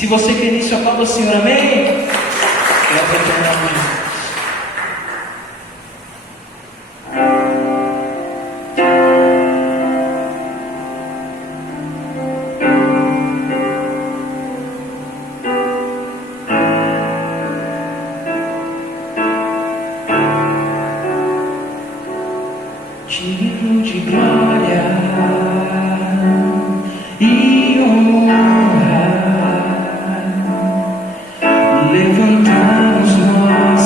Se você quer isso, aplauda o Senhor, amém? Glória eternamente. Digno de glória e honra, levantamos nós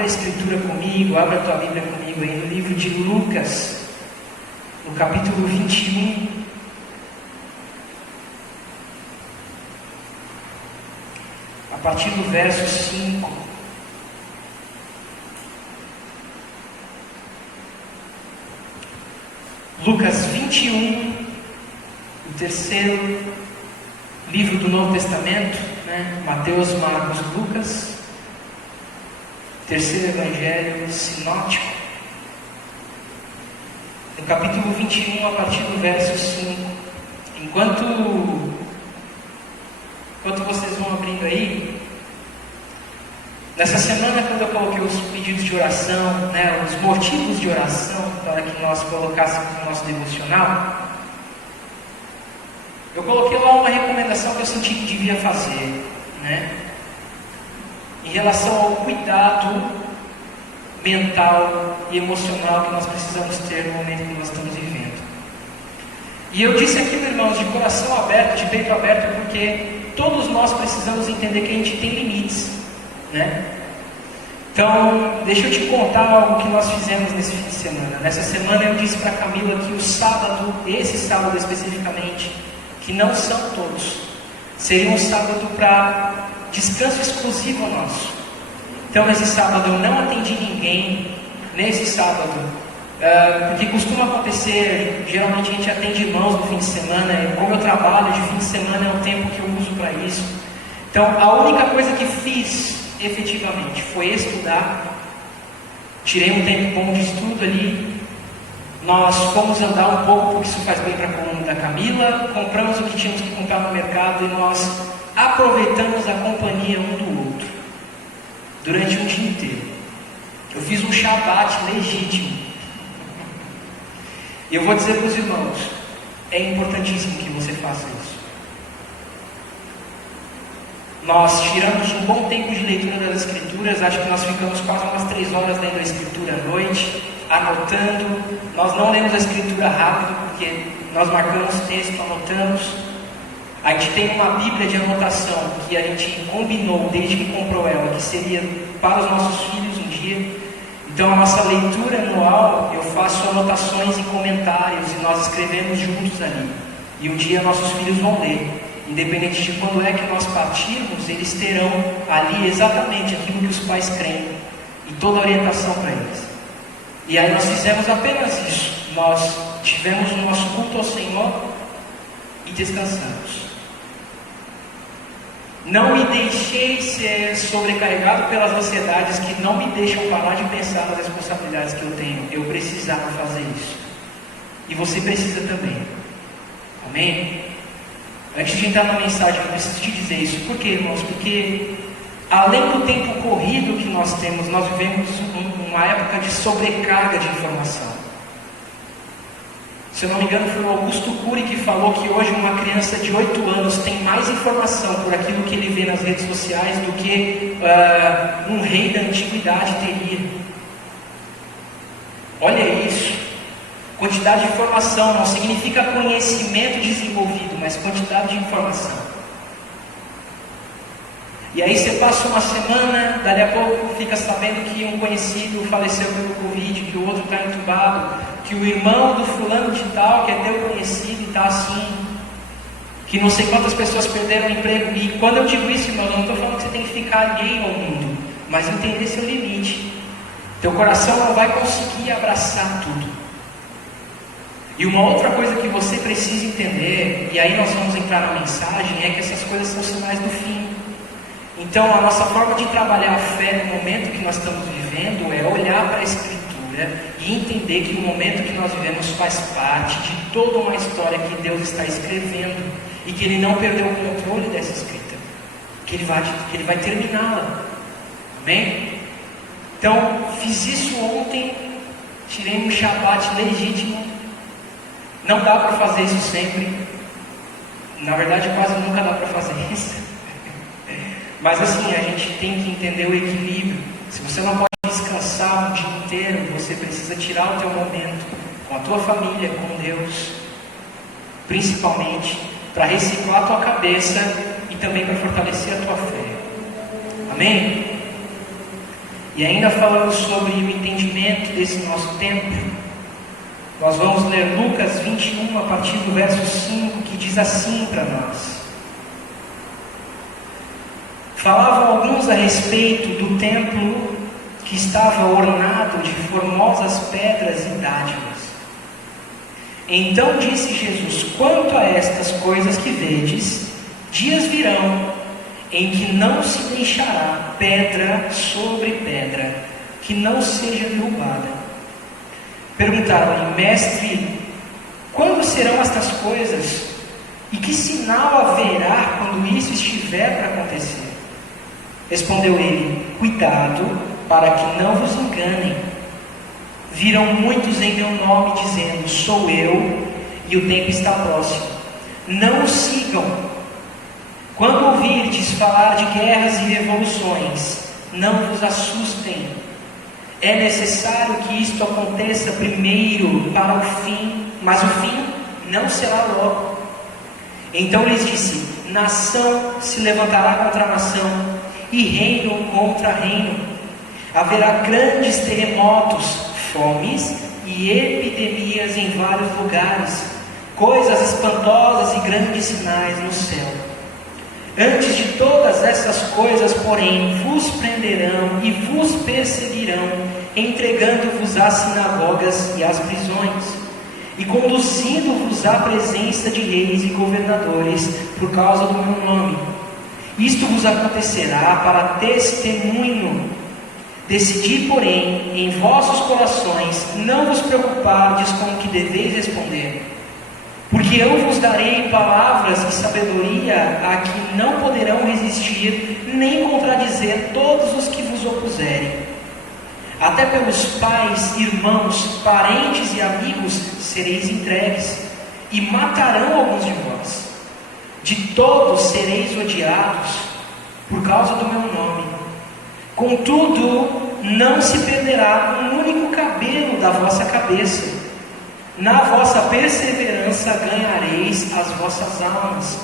Abra a Escritura comigo, abra a tua Bíblia comigo aí no livro de Lucas, no capítulo 21. A partir do verso 5. Lucas 21, o terceiro livro do Novo Testamento, né? Mateus, Marcos, Lucas, terceiro evangelho sinótico. No capítulo 21, a partir do verso 5. Enquanto vocês vão abrindo aí, nessa semana, quando eu coloquei os pedidos de oração, né, os motivos de oração, para que nós colocássemos no nosso devocional, eu coloquei lá uma recomendação que eu senti que devia fazer, né, em relação ao cuidado mental e emocional que nós precisamos ter no momento que nós estamos vivendo. E eu disse aqui, meus irmãos, de coração aberto, de peito aberto, porque todos nós precisamos entender que a gente tem limites, né? Então, deixa eu te contar algo que nós fizemos nesse fim de semana. Nessa semana eu disse para a Camila que o sábado, esse sábado especificamente, que não são todos, seria um sábado para descanso exclusivo nosso. Então, nesse sábado eu não atendi ninguém, nesse sábado, porque costuma acontecer, geralmente a gente atende irmãos no fim de semana, como eu trabalho de fim de semana é o tempo que eu uso para isso. Então, a única coisa que fiz efetivamente foi estudar, tirei um tempo bom de estudo ali, nós fomos andar um pouco, porque isso faz bem para a coluna da Camila, compramos o que tínhamos que comprar no mercado e nós aproveitamos a companhia um do outro, durante um dia inteiro. Eu fiz um Shabat legítimo. E eu vou dizer para os irmãos, é importantíssimo que você faça isso. Nós tiramos um bom tempo de leitura das Escrituras, acho que nós ficamos quase umas 3 horas lendo a Escritura à noite, anotando. Nós não lemos a Escritura rápido, porque nós marcamos texto, anotamos. A gente tem uma Bíblia de anotação, que a gente combinou desde que comprou ela, que seria para os nossos filhos um dia. Então a nossa leitura anual, eu faço anotações e comentários, e nós escrevemos juntos ali. E um dia nossos filhos vão ler. Independente de quando é que nós partirmos, eles terão ali exatamente aquilo que os pais creem e toda a orientação para eles. E aí nós fizemos apenas isso. Nós tivemos o nosso culto ao Senhor e descansamos. Não me deixei ser sobrecarregado pelas ansiedades que não me deixam parar de pensar nas responsabilidades que eu tenho. Eu precisava fazer isso. E você precisa também. Amém? Antes de entrar na mensagem, eu preciso te dizer isso. Por quê, irmãos? Porque além do tempo corrido que nós temos, nós vivemos uma época de sobrecarga de informação. Se eu não me engano, foi o Augusto Cury que falou que hoje uma criança de 8 anos tem mais informação por aquilo que ele vê nas redes sociais do que um rei da antiguidade teria. Olha isso. Quantidade de informação não significa conhecimento desenvolvido, mas quantidade de informação. E aí você passa uma semana, dali a pouco fica sabendo que um conhecido faleceu pelo Covid, que o outro está entubado, que o irmão do fulano de tal, que é teu conhecido, está assim, que não sei quantas pessoas perderam o emprego. E quando eu digo isso, irmão, eu não estou falando que você tem que ficar alheio ao mundo, mas entender seu limite. Teu coração não vai conseguir abraçar tudo. E uma outra coisa que você precisa entender, e aí nós vamos entrar na mensagem, é que essas coisas são sinais do fim. Então a nossa forma de trabalhar a fé no momento que nós estamos vivendo é olhar para a Escritura e entender que o momento que nós vivemos faz parte de toda uma história que Deus está escrevendo e que Ele não perdeu o controle dessa escrita, que Ele vai terminá-la. Amém? Então, fiz isso ontem, tirei um Shabat legítimo. Não dá para fazer isso sempre. Na verdade, quase nunca dá para fazer isso. Mas assim, a gente tem que entender o equilíbrio. Se você não pode descansar um dia inteiro, você precisa tirar o teu momento com a tua família, com Deus, principalmente para reciclar a tua cabeça e também para fortalecer a tua fé. Amém? E ainda falando sobre o entendimento desse nosso tempo, nós vamos ler Lucas 21, a partir do verso 5, que diz assim para nós: Falavam alguns a respeito do templo que estava ornado de formosas pedras e dádivas. Então disse Jesus: Quanto a estas coisas que vedes, dias virão em que não se deixará pedra sobre pedra, que não seja derrubada. Perguntaram-lhe: Mestre, quando serão estas coisas? E que sinal haverá quando isso estiver para acontecer? Respondeu ele: Cuidado, para que não vos enganem. Virão muitos em meu nome, dizendo: Sou eu, e o tempo está próximo. Não os sigam. Quando ouvirdes falar de guerras e revoluções, não vos assustem. É necessário que isto aconteça primeiro para o fim, mas o fim não será logo. Então lhes disse: Nação se levantará contra nação, e reino contra reino. Haverá grandes terremotos, fomes e epidemias em vários lugares, coisas espantosas e grandes sinais no céu. Antes de todas essas coisas, porém, vos prenderão e vos perseguirão, entregando-vos às sinagogas e às prisões, e conduzindo-vos à presença de reis e governadores por causa do meu nome. Isto vos acontecerá para testemunho. Decidi, porém, em vossos corações não vos preocupardes com o que deveis responder, porque eu vos darei palavras e sabedoria a que não poderão resistir nem contradizer todos os que vos opuserem. Até pelos pais, irmãos, parentes e amigos sereis entregues, e matarão alguns de vós. De todos sereis odiados por causa do meu nome. Contudo, não se perderá um único cabelo da vossa cabeça. Na vossa perseverança ganhareis as vossas almas.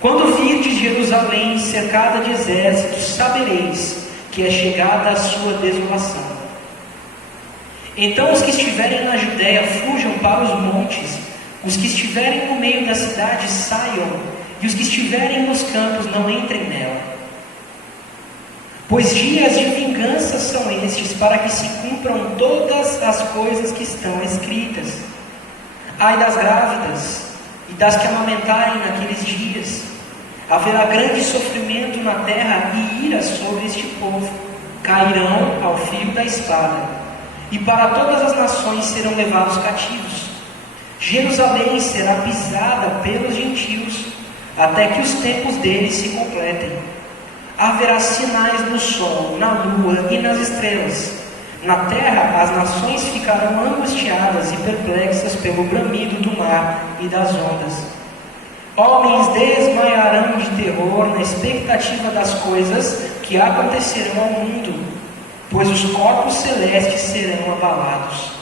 Quando virdes Jerusalém cercada de exércitos, sabereis que é chegada a sua desolação. Então os que estiverem na Judéia fujam para os montes, os que estiverem no meio da cidade saiam, e os que estiverem nos campos não entrem nela. Pois dias de vingança são estes, para que se cumpram todas as coisas que estão escritas. Ai das grávidas e das que amamentarem naqueles dias. Haverá grande sofrimento na terra e ira sobre este povo. Cairão ao fio da espada, e para todas as nações serão levados cativos. Jerusalém será pisada pelos gentios, até que os tempos deles se completem. Haverá sinais no sol, na lua e nas estrelas. Na terra as nações ficarão angustiadas e perplexas pelo bramido do mar e das ondas. Homens desmaiarão de terror na expectativa das coisas que acontecerão ao mundo, pois os corpos celestes serão abalados.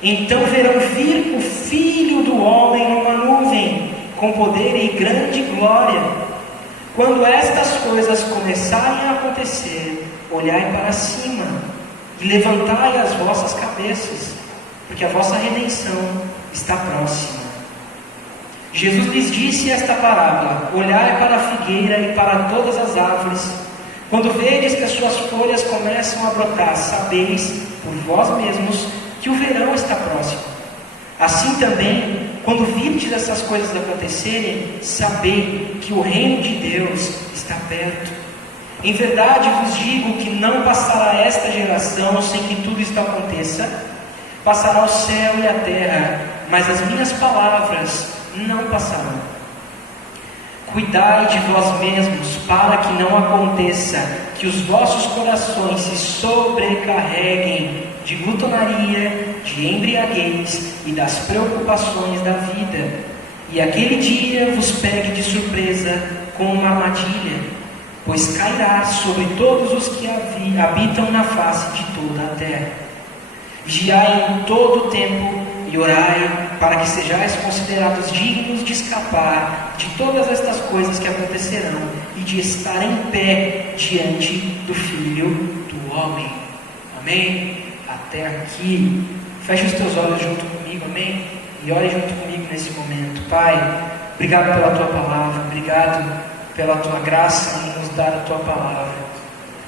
Então verão vir o Filho do Homem numa nuvem, com poder e grande glória. Quando estas coisas começarem a acontecer, olhai para cima e levantai as vossas cabeças, porque a vossa redenção está próxima. Jesus lhes disse esta parábola: Olhai para a figueira e para todas as árvores. Quando vedes que as suas folhas começam a brotar, sabeis por vós mesmos que o verão está próximo. Assim também, quando virdes essas coisas acontecerem, sabei que o reino de Deus está perto. Em verdade vos digo que não passará esta geração sem que tudo isto aconteça. Passará o céu e a terra, mas as minhas palavras não passarão. Cuidai de vós mesmos, para que não aconteça que os vossos corações se sobrecarreguem de glutonaria, de embriaguez e das preocupações da vida, e aquele dia vos pegue de surpresa com uma armadilha, pois cairá sobre todos os que habitam na face de toda a terra. Vigiai em todo o tempo e orai, para que sejais considerados dignos de escapar de todas estas coisas que acontecerão e de estar em pé diante do Filho do do homem. Amém? Até aqui. Feche os teus olhos junto comigo, amém? E ore junto comigo nesse momento. Pai, obrigado pela tua palavra, obrigado pela tua graça em nos dar a tua palavra.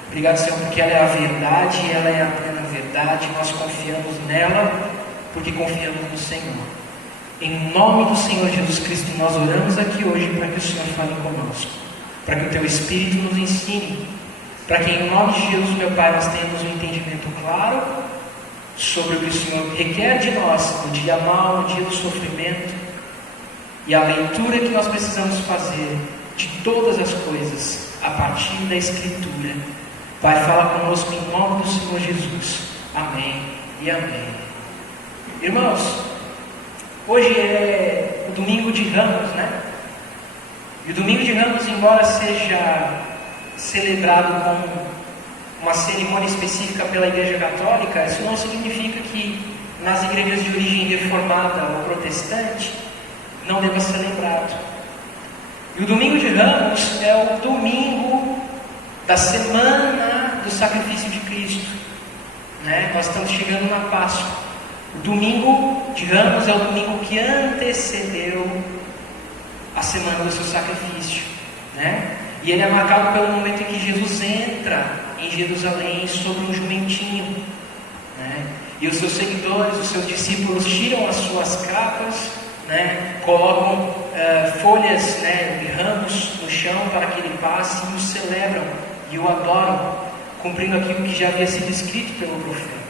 Obrigado, Senhor, porque ela é a verdade, ela é a plena verdade. Nós confiamos nela, porque confiamos no Senhor. Em nome do Senhor Jesus Cristo, nós oramos aqui hoje para que o Senhor fale conosco, para que o teu Espírito nos ensine, para que em nome de Jesus, meu Pai, nós tenhamos um entendimento claro sobre o que o Senhor requer de nós no dia mau, no dia do sofrimento, e a leitura que nós precisamos fazer de todas as coisas a partir da Escritura. Pai, fala conosco em nome do Senhor Jesus. Amém e amém. Irmãos, hoje é o domingo de Ramos, né? E o domingo de Ramos, embora seja celebrado com uma cerimônia específica pela Igreja Católica, isso não significa que nas igrejas de origem reformada ou protestante não deva ser lembrado. E o domingo de Ramos é o domingo da semana do sacrifício de Cristo, né? Nós estamos chegando na Páscoa. O domingo de Ramos é o domingo que antecedeu a semana do seu sacrifício, né? E ele é marcado pelo momento em que Jesus entra em Jerusalém sobre um jumentinho, né? E os seus seguidores, os seus discípulos tiram as suas capas, né? Colocam folhas, né, de ramos no chão para que ele passe e o celebram e o adoram, cumprindo aquilo que já havia sido escrito pelo profeta.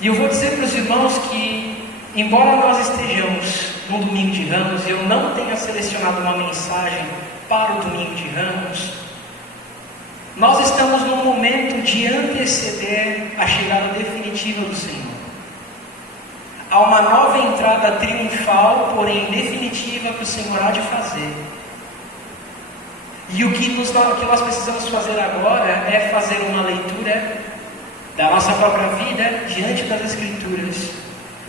E eu vou dizer para os irmãos que, embora nós estejamos no domingo de Ramos, eu não tenha selecionado uma mensagem para o domingo de Ramos, nós estamos num momento de anteceder a chegada definitiva do Senhor. Há uma nova entrada triunfal, porém definitiva, que o Senhor há de fazer. E o que nós precisamos fazer agora é fazer uma leitura da nossa própria vida diante das Escrituras,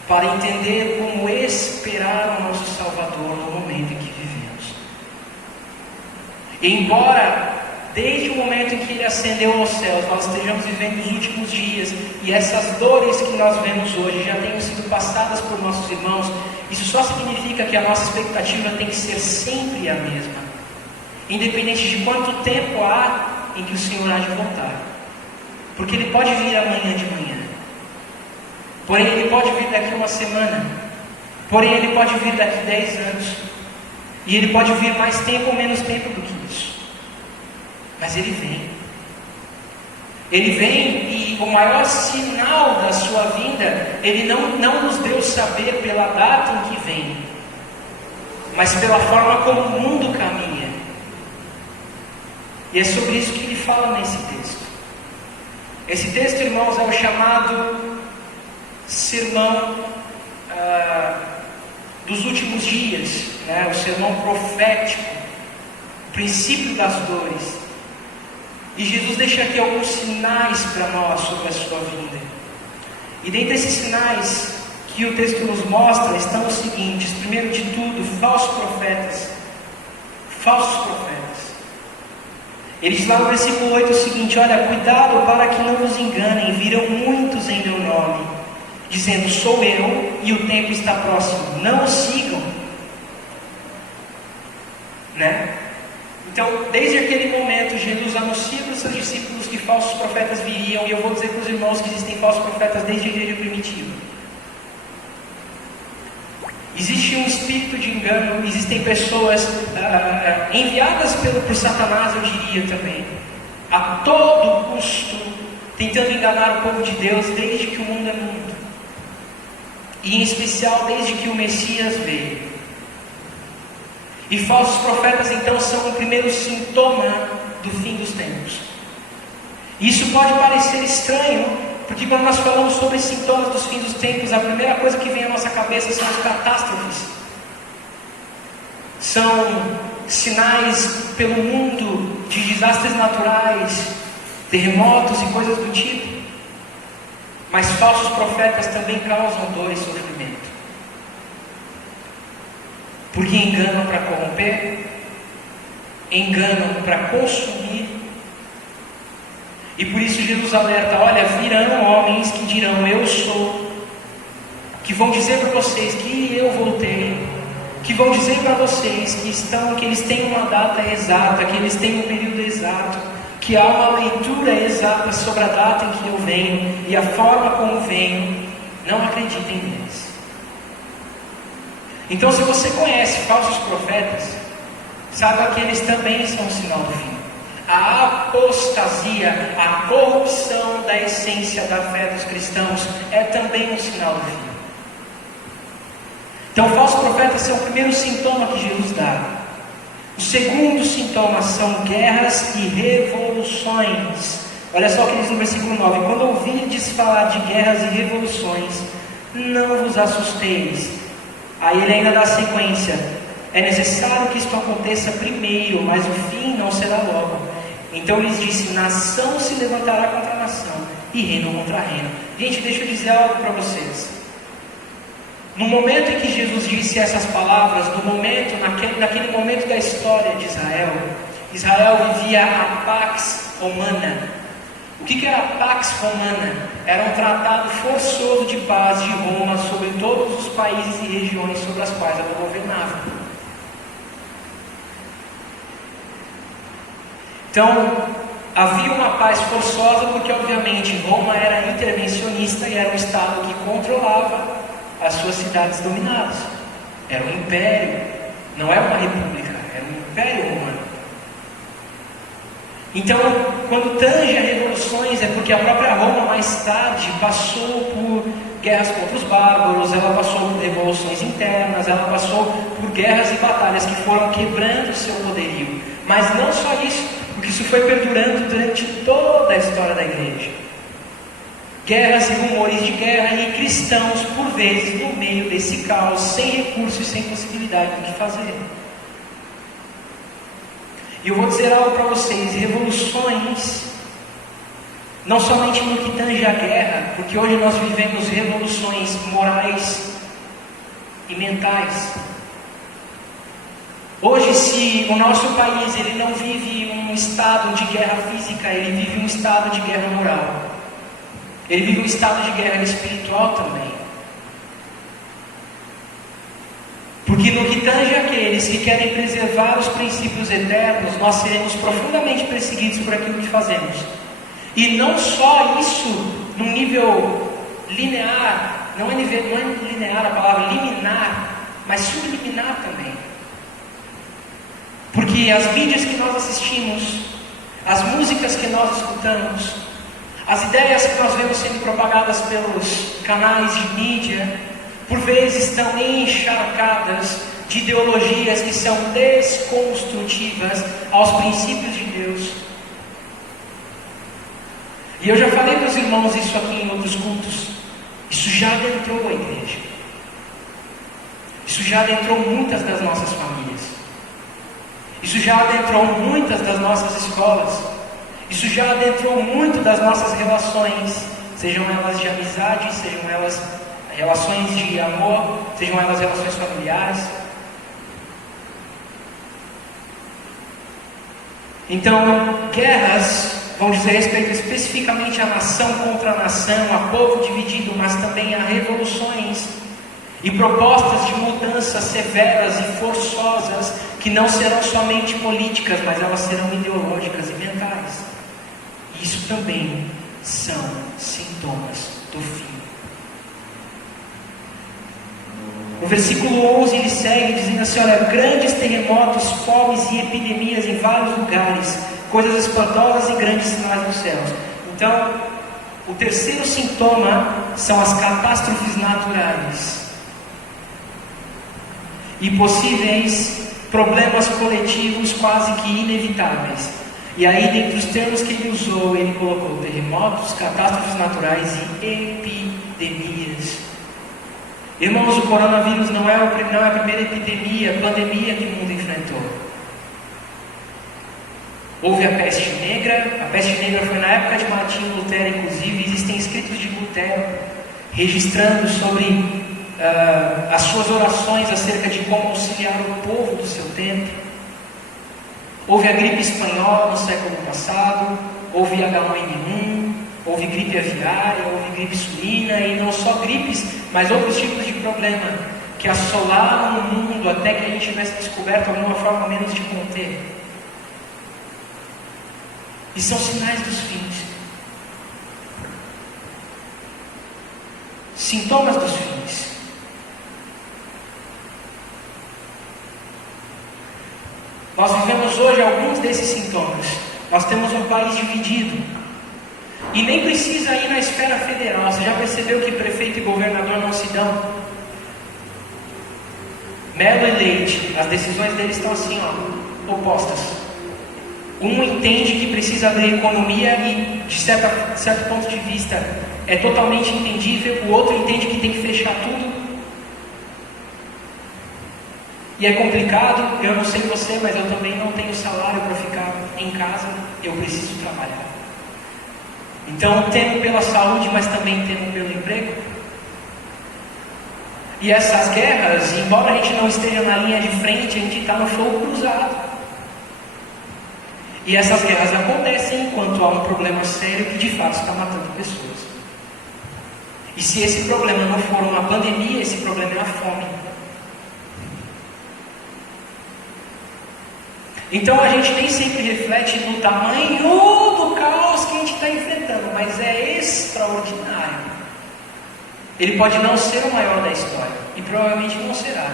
para entender como esperar o nosso Salvador no momento em que vivemos. E embora desde o momento em que Ele ascendeu aos céus, nós estejamos vivendo os últimos dias, e essas dores que nós vemos hoje já tenham sido passadas por nossos irmãos, isso só significa que a nossa expectativa tem que ser sempre a mesma, independente de quanto tempo há em que o Senhor há de voltar, porque Ele pode vir amanhã de manhã, porém Ele pode vir daqui uma semana, porém Ele pode vir daqui 10 anos, e Ele pode vir mais tempo ou menos tempo do que isso. Mas Ele vem. Ele vem, e o maior sinal da sua vinda, Ele não nos deu saber pela data em que vem, mas pela forma como o mundo caminha. E é sobre isso que Ele fala nesse texto. Esse texto, irmãos, é o chamado sermão dos últimos dias, né? O sermão profético, o princípio das dores. E Jesus deixa aqui alguns sinais para nós sobre a sua vinda. E dentre esses sinais que o texto nos mostra estão os seguintes: primeiro de tudo, falsos profetas. Falsos profetas. Ele diz lá no versículo 8 o seguinte: olha, cuidado para que não vos enganem, virão muitos em meu nome, dizendo, sou eu e o tempo está próximo, não os sigam. Né? Então, desde aquele momento, Jesus anuncia para os seus discípulos que falsos profetas viriam, e eu vou dizer para os irmãos que existem falsos profetas desde a igreja primitiva. Existe um espírito de engano, existem pessoas enviadas por Satanás, eu diria também, a todo custo, tentando enganar o povo de Deus desde que o mundo é mundo, e em especial desde que o Messias veio. E falsos profetas então são o primeiro sintoma do fim dos tempos. Isso pode parecer estranho, porque quando nós falamos sobre sintomas dos fins dos tempos, a primeira coisa que vem à nossa cabeça são as catástrofes. São sinais pelo mundo de desastres naturais, terremotos e coisas do tipo. Mas falsos profetas também causam dor e sofrimento. Porque enganam para corromper, enganam para consumir E por isso Jesus alerta: olha, virão homens que dirão eu sou, que vão dizer para vocês que eu voltei, que vão dizer para vocês que eles têm uma data exata, que eles têm um período exato, que há uma leitura exata sobre a data em que eu venho e a forma como venho. Não acreditem neles. Então, se você conhece falsos profetas, saiba que eles também são um sinal do fim. A apostasia, a corrupção da essência da fé dos cristãos é também um sinal do fim. Então, falsos profetas são o primeiro sintoma que Jesus dá. O segundo sintoma são guerras e revoluções. Olha só o que diz no versículo 9: quando ouvirdes falar de guerras e revoluções, não vos assusteis. Aí ele ainda dá sequência: é necessário que isto aconteça primeiro, mas o fim não será logo. Então lhes disse: nação se levantará contra nação, e reino contra reino. Gente, deixa eu dizer algo para vocês. No momento em que Jesus disse essas palavras, naquele momento da história de Israel vivia a Pax Romana. O que era a Pax Romana? Era um tratado forçoso de paz de Roma sobre todos os países e regiões sobre as quais ela governava. Então, havia uma paz forçosa porque, obviamente, Roma era intervencionista e era um estado que controlava as suas cidades dominadas. Era um império, não era uma república, era um império romano. Então, quando tange a revoluções, é porque a própria Roma mais tarde passou por guerras contra os bárbaros, ela passou por revoluções internas, ela passou por guerras e batalhas que foram quebrando o seu poderio. Mas não só isso, porque isso foi perdurando durante toda a história da igreja. Guerras e rumores de guerra e cristãos, por vezes, no meio desse caos, sem recursos e sem possibilidade do que fazer. E eu vou dizer algo para vocês: revoluções, não somente no que tange a guerra, porque hoje nós vivemos revoluções morais e mentais. Hoje, se o nosso país ele não vive um estado de guerra física, ele vive um estado de guerra moral. Ele vive um estado de guerra espiritual também. Porque no que tange aqueles que querem preservar os princípios eternos, nós seremos profundamente perseguidos por aquilo que fazemos. E não só isso, num nível linear, não é linear a palavra, liminar, mas subliminar também. Porque as mídias que nós assistimos, as músicas que nós escutamos, as ideias que nós vemos sendo propagadas pelos canais de mídia, por vezes estão encharcadas de ideologias que são desconstrutivas aos princípios de Deus. E eu já falei para os irmãos isso aqui em outros cultos. Isso já adentrou a igreja. Isso já adentrou muitas das nossas famílias. Isso já adentrou muitas das nossas escolas. Isso já adentrou muito das nossas relações, sejam elas de amizade, sejam elas relações de amor, sejam elas relações familiares. Então, guerras vão dizer respeito especificamente à nação contra a nação, a povo dividido, mas também a revoluções e propostas de mudanças severas e forçosas que não serão somente políticas, mas elas serão ideológicas e mentais. Isso também são sintomas do fim. No versículo 11 ele segue dizendo assim: olha, grandes terremotos, fomes e epidemias em vários lugares, coisas espantosas e grandes sinais dos céus. Então, o terceiro sintoma são as catástrofes naturais e possíveis problemas coletivos quase que inevitáveis. E aí, dentre os termos que ele usou, ele colocou terremotos, catástrofes naturais e epidemias. Irmãos, o coronavírus não é a primeira pandemia que o mundo enfrentou. Houve a peste negra. A peste negra foi na época de Martinho Lutero, inclusive. Existem escritos de Lutero registrando sobre as suas orações acerca de como auxiliar o povo do seu tempo. Houve a gripe espanhola no século passado. houve H1N1, houve gripe aviária, houve gripe suína, e não só gripes, mas outros tipos de problema que assolaram o mundo até que a gente tivesse descoberto alguma forma menos de conter. E são sinais dos fins. Sintomas dos fins. Nós vivemos hoje alguns desses sintomas. Nós temos um país dividido. E nem precisa ir na esfera federal. Você já percebeu que prefeito e governador não se dão? Mello e Leite, as decisões deles estão assim, opostas. Um entende que precisa abrir economia e, de certo ponto de vista, é totalmente entendível. O outro entende que tem que fechar tudo. E é complicado, eu não sei você, mas eu também não tenho salário para ficar em casa, eu preciso trabalhar. Então temo pela saúde, mas também temo pelo emprego. E essas guerras, embora a gente não esteja na linha de frente, a gente está no fogo cruzado. E essas guerras acontecem enquanto há um problema sério que de fato está matando pessoas. E se esse problema não for uma pandemia, esse problema é a fome. Então a gente nem sempre reflete no tamanho do caos que a gente está enfrentando, mas é extraordinário. Ele pode não ser o maior da história, e provavelmente não será.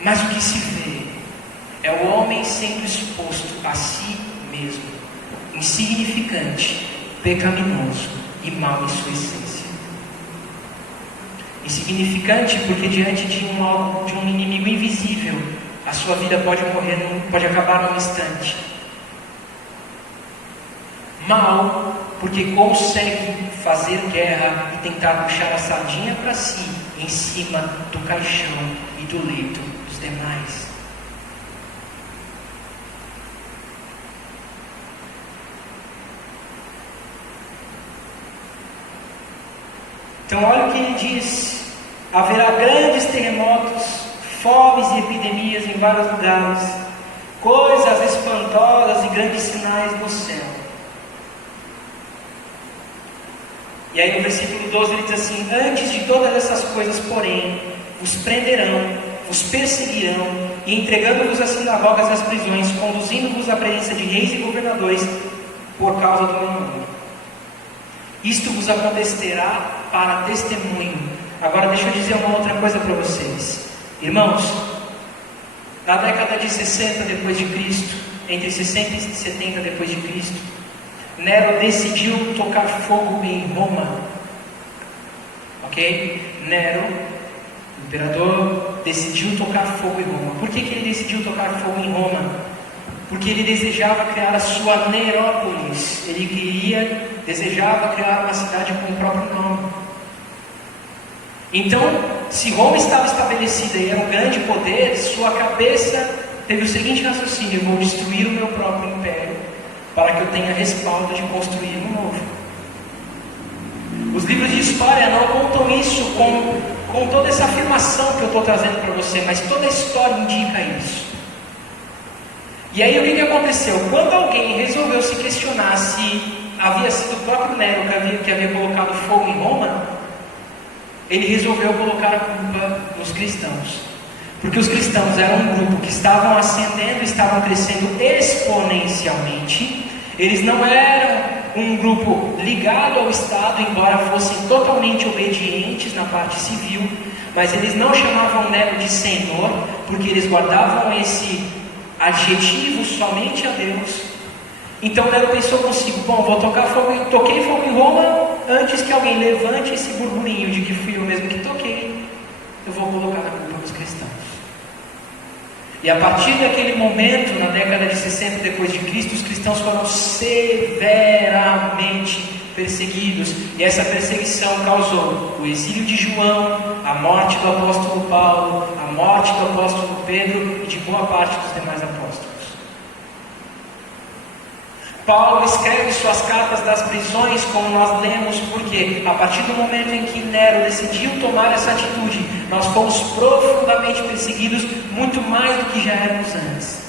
Mas o que se vê é o homem sempre exposto a si mesmo, insignificante, pecaminoso e mau em sua essência. Insignificante porque diante de um inimigo invisível, a sua vida pode acabar num instante. Mau porque consegue fazer guerra e tentar puxar a sardinha para si, em cima do caixão e do leito dos demais. Então olha o que ele diz: haverá grandes terremotos, fomes e epidemias em vários lugares, coisas espantosas e grandes sinais no céu. E aí no versículo 12 ele diz assim: antes de todas essas coisas, porém, vos prenderão, vos perseguirão, e entregando-vos às sinagogas e às prisões, conduzindo-vos à presença de reis e governadores, por causa do meu nome. Isto vos acontecerá para testemunho. Agora deixa eu dizer uma outra coisa para vocês. Irmãos, na década de 60 depois de Cristo, entre 60 e 70 depois de Cristo, Nero decidiu tocar fogo em Roma. Ok? Nero, o imperador, decidiu tocar fogo em Roma. Por que ele decidiu tocar fogo em Roma? Porque ele desejava criar a sua Nerópolis. Ele desejava criar uma cidade com o próprio nome. Então, se Roma estava estabelecida e era um grande poder, sua cabeça teve o seguinte raciocínio: eu vou destruir o meu próprio império para que eu tenha respaldo de construir um novo. Os livros de história não contam isso com toda essa afirmação que eu estou trazendo para você, mas toda a história indica isso. E aí o que aconteceu? Quando alguém resolveu se questionar se havia sido o próprio Nero que havia colocado fogo em Roma, ele resolveu colocar a culpa nos cristãos. Porque os cristãos eram um grupo que estavam ascendendo, estavam crescendo exponencialmente. Eles não eram um grupo ligado ao Estado, embora fossem totalmente obedientes na parte civil, mas eles não chamavam Nero de Senhor, porque eles guardavam esse adjetivo somente a Deus. Então Nero pensou consigo: bom, toquei fogo em Roma, antes que alguém levante esse burburinho de que fui eu mesmo que toquei, eu vou colocar a culpa nos cristãos. E a partir daquele momento, na década de 60 depois de Cristo, os cristãos foram severamente perseguidos. E essa perseguição causou o exílio de João, a morte do apóstolo Paulo, a morte do apóstolo Pedro e de boa parte dos demais apóstolos. Paulo escreve suas cartas das prisões, como nós lemos, porque a partir do momento em que Nero decidiu tomar essa atitude, nós fomos profundamente perseguidos, muito mais do que já éramos antes.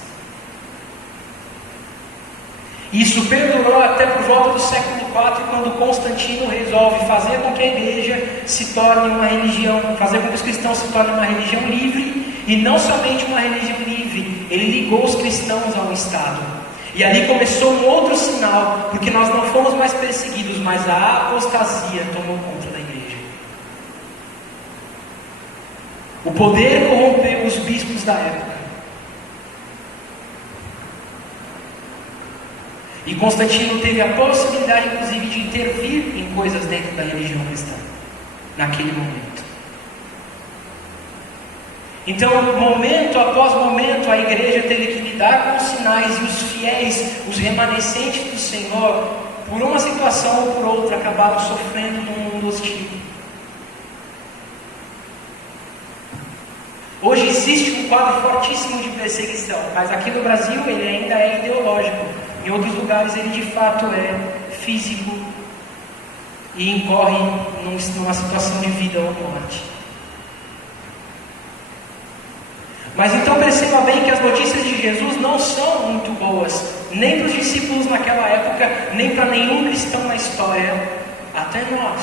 Isso perdurou até por volta do século IV, quando Constantino resolve fazer com que a igreja se torne uma religião, fazer com que os cristãos se tornem uma religião livre, e não somente uma religião livre, ele ligou os cristãos ao Estado. E ali começou um outro sinal, porque nós não fomos mais perseguidos, mas a apostasia tomou conta da igreja. O poder corrompeu os bispos da época. E Constantino teve a possibilidade, inclusive, de intervir em coisas dentro da religião cristã, naquele momento. Então, momento após momento, a igreja teve que lidar com os sinais, e os fiéis, os remanescentes do Senhor, por uma situação ou por outra, acabaram sofrendo num mundo hostil. Hoje existe um quadro fortíssimo de perseguição, mas aqui no Brasil ele ainda é ideológico. Em outros lugares ele de fato é físico e incorre numa situação de vida ou morte. Mas então perceba bem que as notícias de Jesus não são muito boas, nem para os discípulos naquela época, nem para nenhum cristão na história, até nós,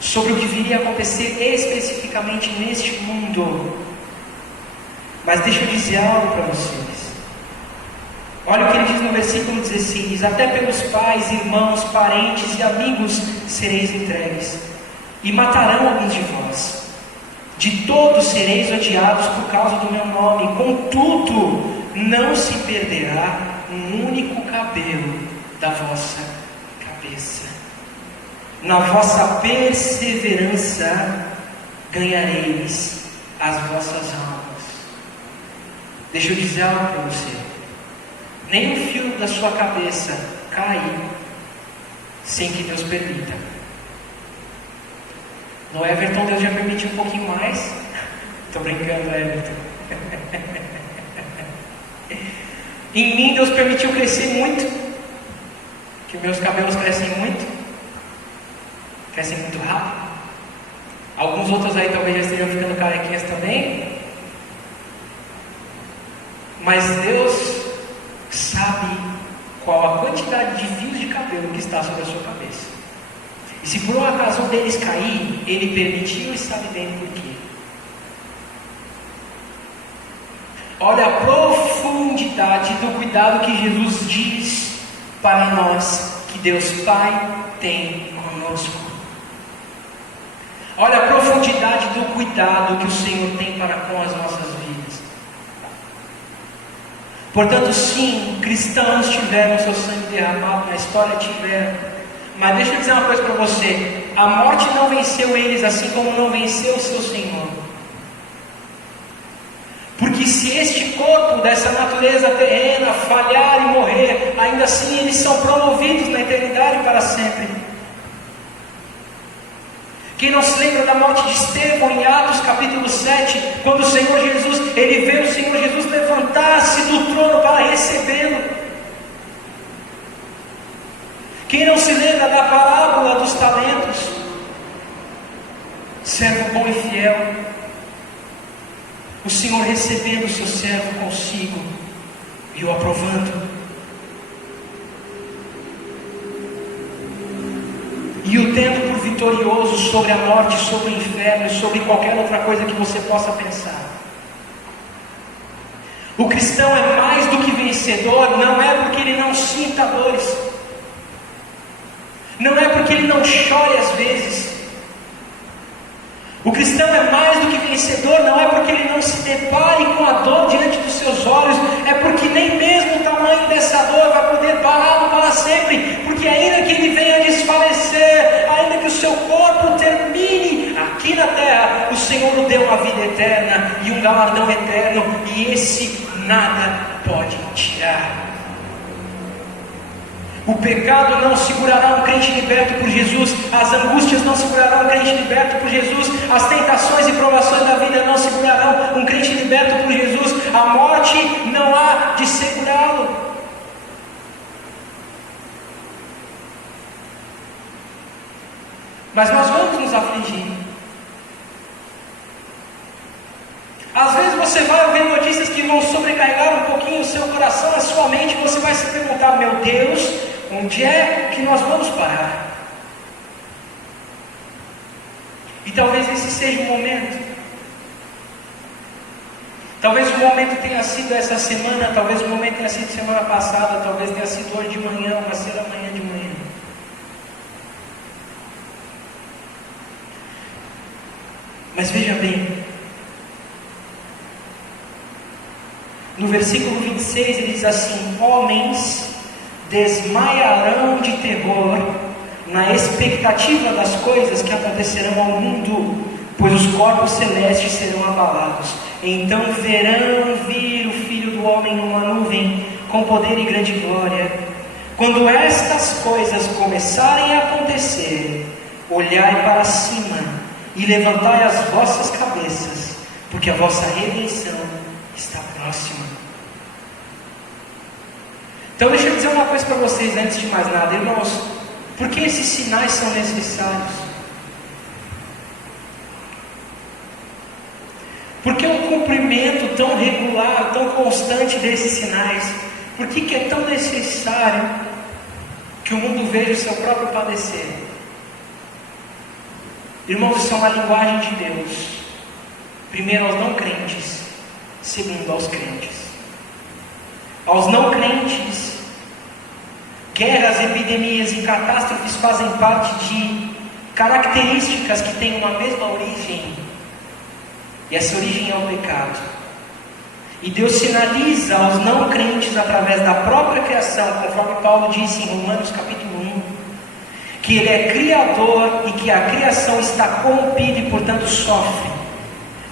sobre o que viria a acontecer especificamente neste mundo. Mas deixa eu dizer algo para vocês. Olha o que ele diz no versículo 16: até pelos pais, irmãos, parentes e amigos sereis entregues, e matarão alguns de vós. De todos sereis odiados por causa do meu nome, contudo, não se perderá um único cabelo da vossa cabeça. Na vossa perseverança ganhareis as vossas almas. Deixa eu dizer algo para você. Nem um fio da sua cabeça cai sem que Deus permita. No Everton, Deus já permitiu um pouquinho mais. Estou brincando, Everton. Em mim, Deus permitiu crescer muito. Que meus cabelos crescem muito. Crescem muito rápido. Alguns outros aí talvez já estejam ficando carequinhas também. Mas Deus sabe qual a quantidade de fios de cabelo que está sobre a sua cabeça. E se por um acaso um deles cair, Ele permitiu e sabe bem por quê. Olha a profundidade do cuidado que Jesus diz para nós que Deus Pai tem conosco. Olha a profundidade do cuidado que o Senhor tem para com as nossas vidas. Portanto, sim, cristãos tiveram seu sangue derramado, na história tiveram. Mas deixa eu dizer uma coisa para você: a morte não venceu eles, assim como não venceu o seu Senhor. Porque se este corpo dessa natureza terrena falhar e morrer, ainda assim eles são promovidos na eternidade para sempre. Quem não se lembra da morte de Estevão em Atos capítulo 7, quando o Senhor Jesus, ele vê o Senhor Jesus levantar-se do trono para recebê-lo. Quem não se lembra da parábola dos talentos? Servo bom e fiel, o Senhor recebendo o seu servo consigo e o aprovando. E o tendo por vitorioso sobre a morte, sobre o inferno e sobre qualquer outra coisa que você possa pensar. O cristão é mais do que vencedor, não é porque ele não sinta dores, não é porque ele não chore às vezes. O cristão é mais do que vencedor, não é porque ele não se depare com a dor diante dos seus olhos, é porque nem mesmo o tamanho dessa dor vai poder pará-lo para sempre, porque ainda que ele venha a desfalecer, ainda que o seu corpo termine aqui na terra, o Senhor lhe deu uma vida eterna e um galardão eterno, e esse nada pode tirar. O pecado não segurará um crente liberto por Jesus, as angústias não segurarão um crente liberto por Jesus, as tentações e provações da vida não segurarão um crente liberto por Jesus, a morte não há de segurá-lo. Mas nós vamos nos afligir. Às vezes você vai ouvir notícias que vão sobrecarregar um pouquinho o seu coração, a sua mente, e você vai se perguntar: meu meu Deus, onde é que nós vamos parar? E talvez esse seja o momento. Talvez o momento tenha sido essa semana, talvez o momento tenha sido semana passada, talvez tenha sido hoje de manhã, vai ser amanhã de manhã. Mas veja bem, no versículo 26 ele diz assim: homens desmaiarão de terror na expectativa das coisas que acontecerão ao mundo, pois os corpos celestes serão abalados. Então verão vir o Filho do Homem numa nuvem, com poder e grande glória. Quando estas coisas começarem a acontecer, olhai para cima e levantai as vossas cabeças, porque a vossa redenção está próxima. Então deixa eu dizer uma coisa para vocês antes de mais nada, irmãos. Por que esses sinais são necessários? Por que um cumprimento tão regular, tão constante desses sinais? Por que é tão necessário que o mundo veja o seu próprio padecer? Irmãos, isso é uma linguagem de Deus. Primeiro aos não crentes, segundo aos crentes. Aos não crentes, guerras, epidemias e catástrofes fazem parte de características que têm uma mesma origem. E essa origem é o pecado. E Deus sinaliza aos não crentes através da própria criação, conforme Paulo disse em Romanos capítulo 1, que Ele é Criador e que a criação está corrompida e portanto sofre.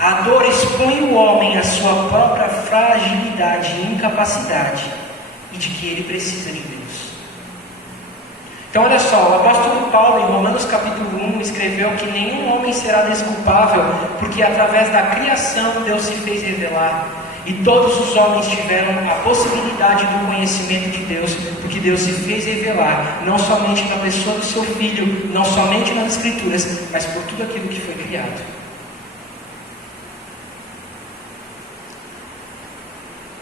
A dor expõe o homem à sua própria fragilidade e incapacidade, e de que ele precisa de Deus. Então olha só, o apóstolo Paulo em Romanos capítulo 1 escreveu que nenhum homem será desculpável, porque através da criação Deus se fez revelar, e todos os homens tiveram a possibilidade do conhecimento de Deus, porque Deus se fez revelar, não somente na pessoa do seu Filho, não somente nas Escrituras, mas por tudo aquilo que foi criado.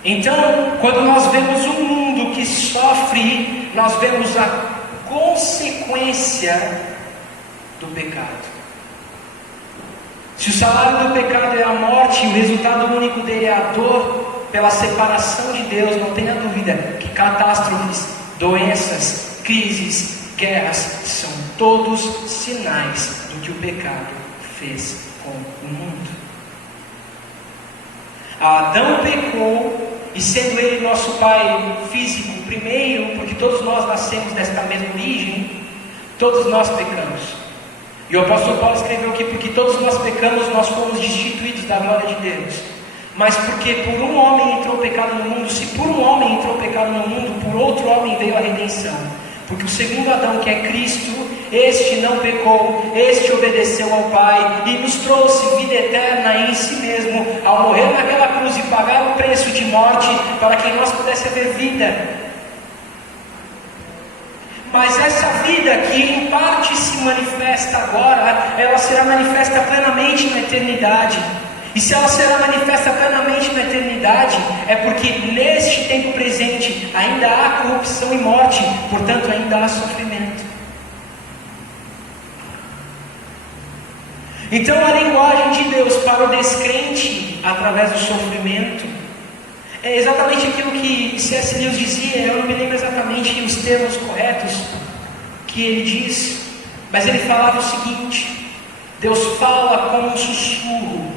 Então, quando nós vemos um mundo que sofre, nós vemos a consequência do pecado. Se o salário do pecado é a morte, e o resultado único dele é a dor pela separação de Deus, não tenha dúvida que catástrofes, doenças, crises, guerras são todos sinais do que o pecado fez com o mundo. Adão pecou, e sendo ele nosso pai físico primeiro, porque todos nós nascemos desta mesma origem, todos nós pecamos. E o apóstolo Paulo escreveu aqui: porque todos nós pecamos, nós fomos destituídos da glória de Deus. Mas porque por um homem entrou o pecado no mundo, se por um homem entrou o pecado no mundo, por outro homem veio a redenção. Porque o segundo Adão, que é Cristo, este não pecou, este obedeceu ao Pai e nos trouxe vida eterna em si mesmo, ao morrer naquela cruz e pagar o preço de morte para que nós pudéssemos ter vida. Mas essa vida que em parte se manifesta agora, ela será manifesta plenamente na eternidade. E se ela será manifesta plenamente na eternidade, é porque neste tempo presente ainda há corrupção e morte, portanto ainda há sofrimento. Então a linguagem de Deus para o descrente através do sofrimento é exatamente aquilo que C.S. Lewis dizia. Eu não me lembro exatamente os termos corretos que ele diz, mas ele falava o seguinte: Deus fala como um sussurro,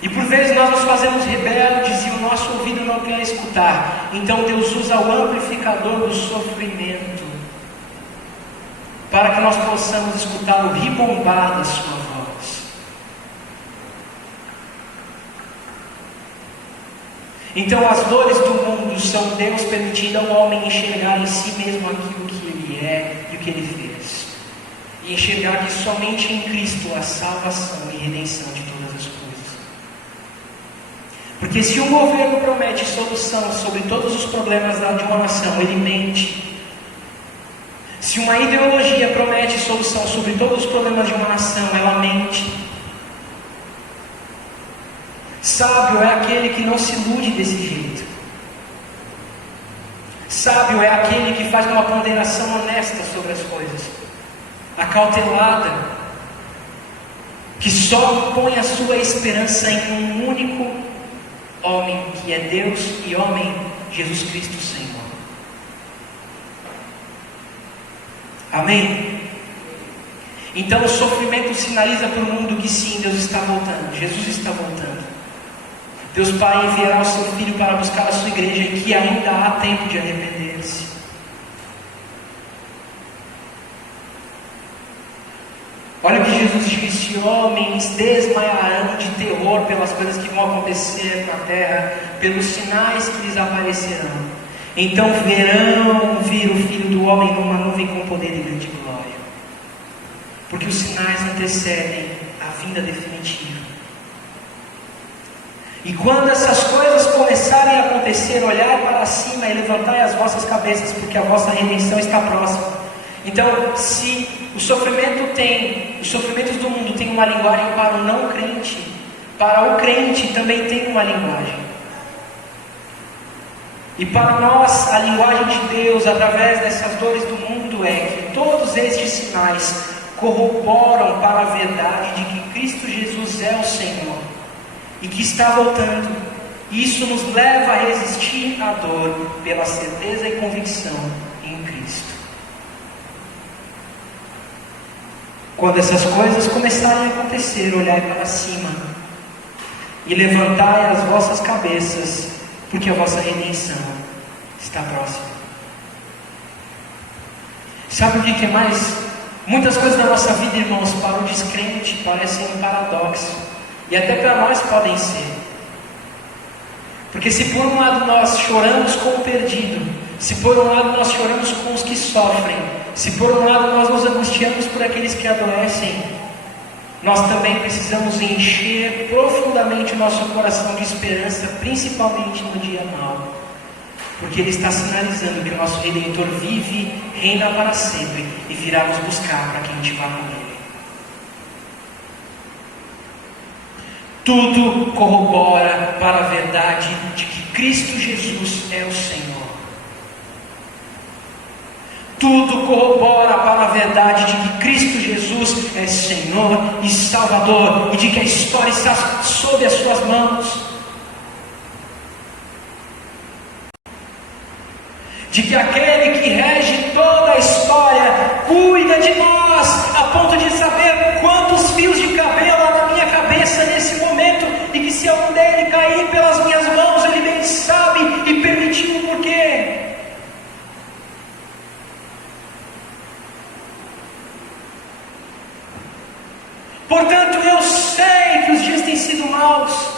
e por vezes nós nos fazemos rebeldes e o nosso ouvido não quer escutar. Então Deus usa o amplificador do sofrimento para que nós possamos escutar o ribombar da sua voz. Então as dores do mundo são Deus permitindo ao homem enxergar em si mesmo aquilo que ele é e o que ele fez, e enxergar que somente em Cristo há salvação e redenção de todas as coisas. Porque se um governo promete solução sobre todos os problemas de uma nação, ele mente. Se uma ideologia promete solução sobre todos os problemas de uma nação, ela mente. Sábio é aquele que não se ilude desse jeito. Sábio é aquele que faz uma ponderação honesta sobre as coisas, acautelada, que só põe a sua esperança em um único homem, que é Deus e homem, Jesus Cristo Senhor. Amém? Então o sofrimento sinaliza para o mundo que sim, Deus está voltando, Jesus está voltando. Deus Pai enviará o seu Filho para buscar a sua igreja e que ainda há tempo de arrepender-se. Olha o que Jesus disse: homens desmaiarão de terror pelas coisas que vão acontecer na terra, pelos sinais que lhes aparecerão. Então verão vir o Filho do Homem numa nuvem com poder e grande glória. Porque os sinais antecedem a vinda definitiva. E quando essas coisas começarem a acontecer, olhai para cima e levantai as vossas cabeças, porque a vossa redenção está próxima. Então, se os sofrimentos do mundo têm uma linguagem para o não crente, para o crente também tem uma linguagem. E para nós, a linguagem de Deus, através dessas dores do mundo, é que todos estes sinais corroboram para a verdade de que Cristo Jesus é o Senhor e que está voltando. Isso nos leva a resistir à dor pela certeza e convicção em Cristo. Quando essas coisas começarem a acontecer, olhai para cima e levantai as vossas cabeças, porque a vossa redenção está próxima. Sabe o que é mais? Muitas coisas da nossa vida, irmãos, para o descrente parecem um paradoxo. E até para nós podem ser. Porque se por um lado nós choramos com o perdido, se por um lado nós choramos com os que sofrem, se por um lado nós nos angustiamos por aqueles que adoecem, nós também precisamos encher profundamente o nosso coração de esperança, principalmente no dia mau. Porque Ele está sinalizando que o nosso Redentor vive, reina para sempre e virá nos buscar para que a gente vá com Ele. Tudo corrobora para a verdade de que Cristo Jesus é o Senhor. Tudo corrobora para a verdade de que Cristo Jesus é Senhor e Salvador, e de que a história está sob as suas mãos. De que aquele que rege toda a história cuida de nós, a ponto de saber quantos fios de cabelo há na minha cabeça nesse momento, e que se algum dele cair pelas minhas mãos, Ele bem sabe e permitiu o porquê. Portanto, eu sei que os dias têm sido maus,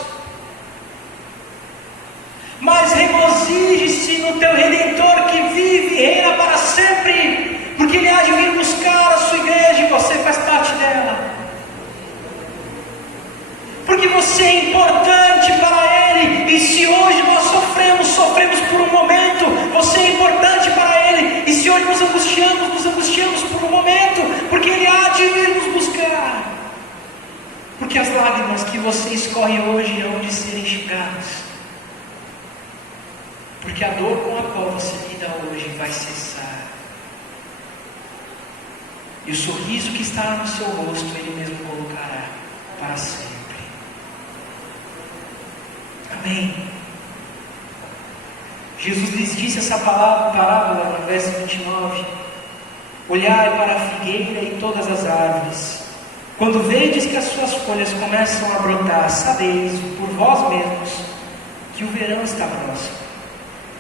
mas regozije-se no teu Redentor que vive e reina para sempre, porque Ele há de vir buscar a sua igreja e você faz parte dela. Porque você é importante para Ele, e se hoje nós sofremos por um momento, você é importante para Ele, e se hoje nos angustiamos por um momento, porque Ele há de vir nos buscar. Porque as lágrimas que você escorre hoje hão de ser enxugadas. Porque a dor com a qual você lida hoje vai cessar. E o sorriso que está no seu rosto, Ele mesmo colocará para sempre. Amém. Jesus lhes disse essa parábola no verso 29. Olhai para a figueira e todas as árvores. Quando vedes que as suas folhas começam a brotar, sabeis por vós mesmos que o verão está próximo.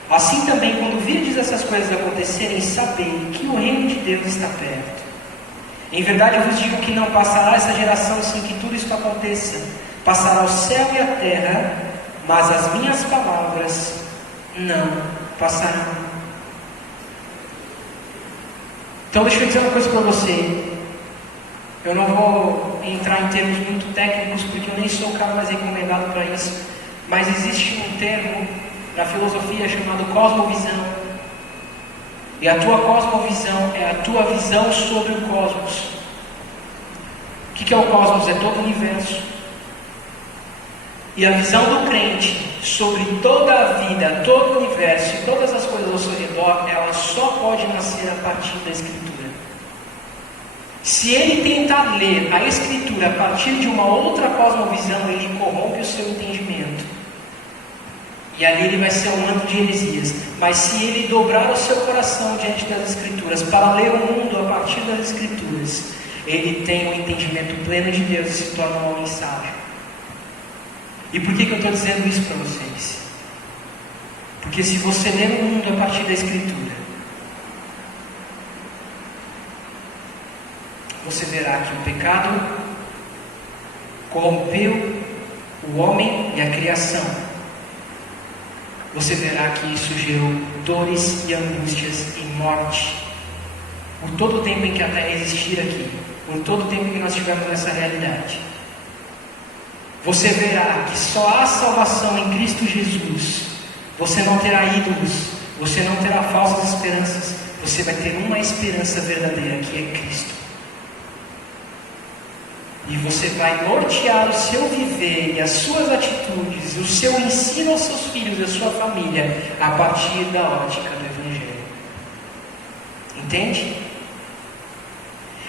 Assim também, quando virdes essas coisas acontecerem, sabei que o reino de Deus está perto. Em verdade eu vos digo que não passará essa geração sem que tudo isso aconteça. Passará o céu e a terra, mas as minhas palavras não passarão. Então deixa eu dizer uma coisa para você. Eu não vou entrar em termos muito técnicos, porque eu nem sou o cara mais recomendado para isso. Mas existe um termo na filosofia chamado cosmovisão. E a tua cosmovisão é a tua visão sobre o cosmos. O que é o cosmos? É todo o universo. E a visão do crente sobre toda a vida vida, todo o universo e todas as coisas ao seu redor, ela só pode nascer a partir da Escritura. Se ele tentar ler a Escritura a partir de uma outra cosmovisão, ele corrompe o seu entendimento. E ali ele vai ser um manto de heresias. Mas se ele dobrar o seu coração diante das Escrituras, para ler o mundo a partir das Escrituras, ele tem um entendimento pleno de Deus e se torna um homem sábio. E por que eu estou dizendo isso para vocês? Porque se você ler o mundo a partir da Escritura, você verá que o pecado corrompeu o homem e a criação. Você verá que isso gerou dores e angústias e morte por todo o tempo em que a Terra existir aqui, por todo o tempo que nós estivermos nessa realidade. Você verá que só há salvação em Cristo Jesus. Você não terá ídolos, você não terá falsas esperanças, você vai ter uma esperança verdadeira, que é Cristo. E você vai nortear o seu viver e as suas atitudes, o seu ensino aos seus filhos e à sua família a partir da ótica do Evangelho. Entende?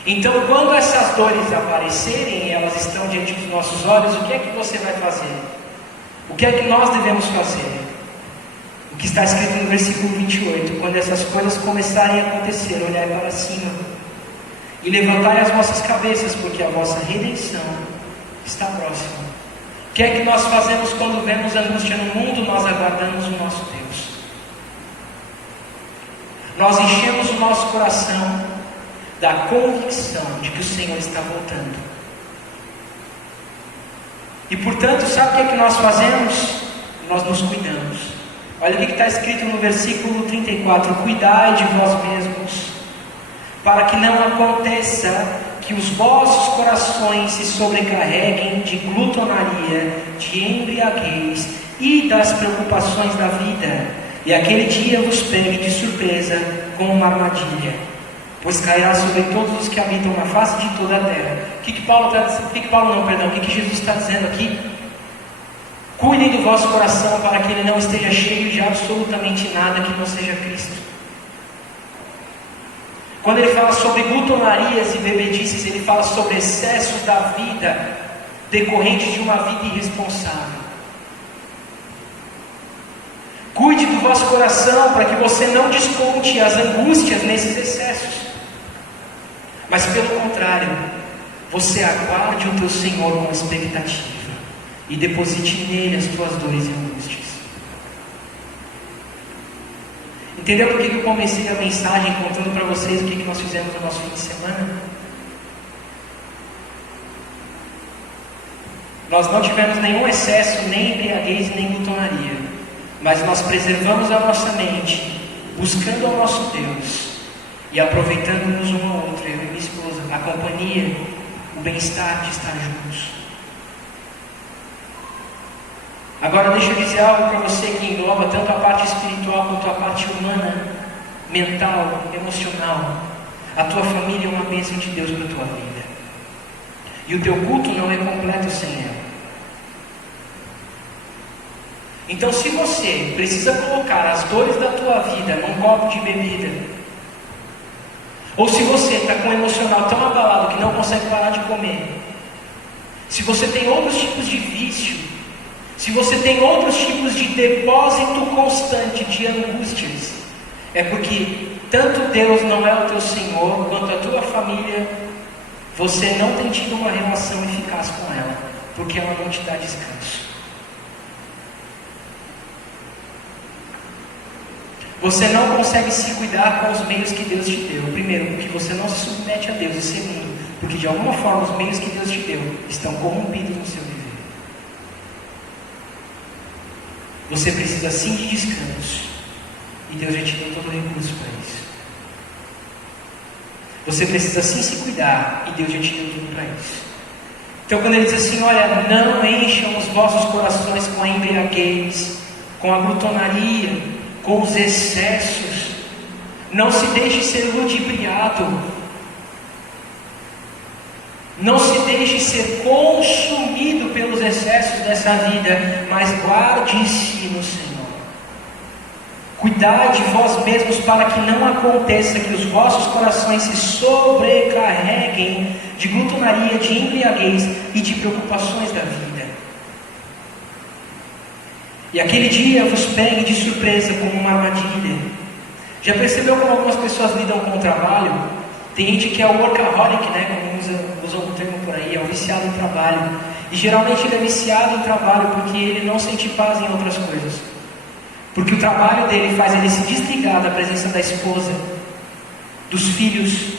Então, quando essas dores aparecerem e elas estão diante dos nossos olhos, o que é que você vai fazer? O que é que nós devemos fazer? O que está escrito no versículo 28: quando essas coisas começarem a acontecer, olhai para cima e levantai as vossas cabeças, porque a vossa redenção está próxima. O que é que nós fazemos quando vemos angústia no mundo? Nós aguardamos o nosso Deus. Nós enchemos o nosso coração da convicção de que o Senhor está voltando. E portanto, sabe o que é que nós fazemos? Nós nos cuidamos. Olha o que está escrito no versículo 34: cuidai de vós mesmos, para que não aconteça que os vossos corações se sobrecarreguem de glutonaria, de embriaguez e das preocupações da vida, e aquele dia vos pegue de surpresa com uma armadilha, pois cairá sobre todos os que habitam na face de toda a terra. O que Jesus está dizendo aqui? Cuidem do vosso coração para que ele não esteja cheio de absolutamente nada que não seja Cristo. Quando ele fala sobre glutonarias e bebedices, ele fala sobre excessos da vida decorrentes de uma vida irresponsável. Cuide do vosso coração para que você não desconte as angústias nesses excessos, mas pelo contrário, você aguarde o teu Senhor com expectativa e deposite nele as tuas dores e angústias. Entendeu por que eu comecei a mensagem contando para vocês o que nós fizemos no nosso fim de semana? Nós não tivemos nenhum excesso, nem embriaguez, nem glutonaria, mas nós preservamos a nossa mente, buscando ao nosso Deus e aproveitando-nos um ao outro, eu e minha esposa, a companhia, o bem-estar de estar juntos. Agora deixa eu dizer algo para você que engloba tanto a parte espiritual quanto a parte humana, mental, emocional. A tua família é uma bênção de Deus para a tua vida, e o teu culto não é completo sem ela. Então, se você precisa colocar as dores da tua vida num copo de bebida, ou se você está com o emocional tão abalado que não consegue parar de comer, se você tem outros tipos de vício, se você tem outros tipos de depósito constante de angústias, é porque tanto Deus não é o teu Senhor, quanto a tua família, você não tem tido uma relação eficaz com ela, porque ela não te dá descanso. Você não consegue se cuidar com os meios que Deus te deu. Primeiro, porque você não se submete a Deus. E segundo, porque de alguma forma os meios que Deus te deu estão corrompidos no seu viver. Você precisa sim de descanso, e Deus já te deu todo o recurso para isso. Você precisa sim se cuidar, e Deus já te deu tudo para isso. Então quando ele diz assim: olha, não encham os vossos corações com a embriaguez, com a glutonaria, com os excessos, não se deixe ser ludibriado, não se deixe ser consumido pelos excessos dessa vida, mas guarde-se no Senhor. Cuidai de vós mesmos para que não aconteça que os vossos corações se sobrecarreguem de glutonaria, de embriaguez e de preocupações da vida. E aquele dia vos pegue de surpresa como uma armadilha. Já percebeu como algumas pessoas lidam com o trabalho? Tem gente que é o workaholic, né? Como usam o termo por aí, é o viciado em trabalho. E geralmente ele é viciado em trabalho porque ele não sente paz em outras coisas. Porque o trabalho dele faz ele se desligar da presença da esposa, dos filhos,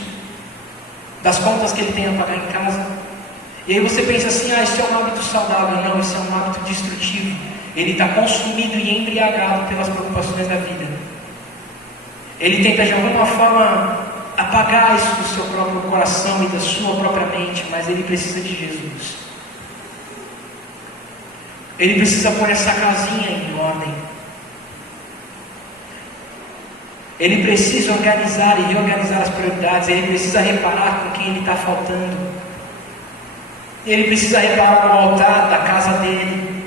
das contas que ele tem a pagar em casa. E aí você pensa assim, isso é um hábito saudável. Não, isso é um hábito destrutivo. Ele está consumido e embriagado pelas preocupações da vida. Ele tenta de alguma forma apagar isso do seu próprio coração e da sua própria mente, mas ele precisa de Jesus. Ele precisa pôr essa casinha em ordem. Ele precisa organizar e reorganizar as prioridades. Ele precisa reparar com quem ele está faltando. Ele precisa reparar no altar da casa dele.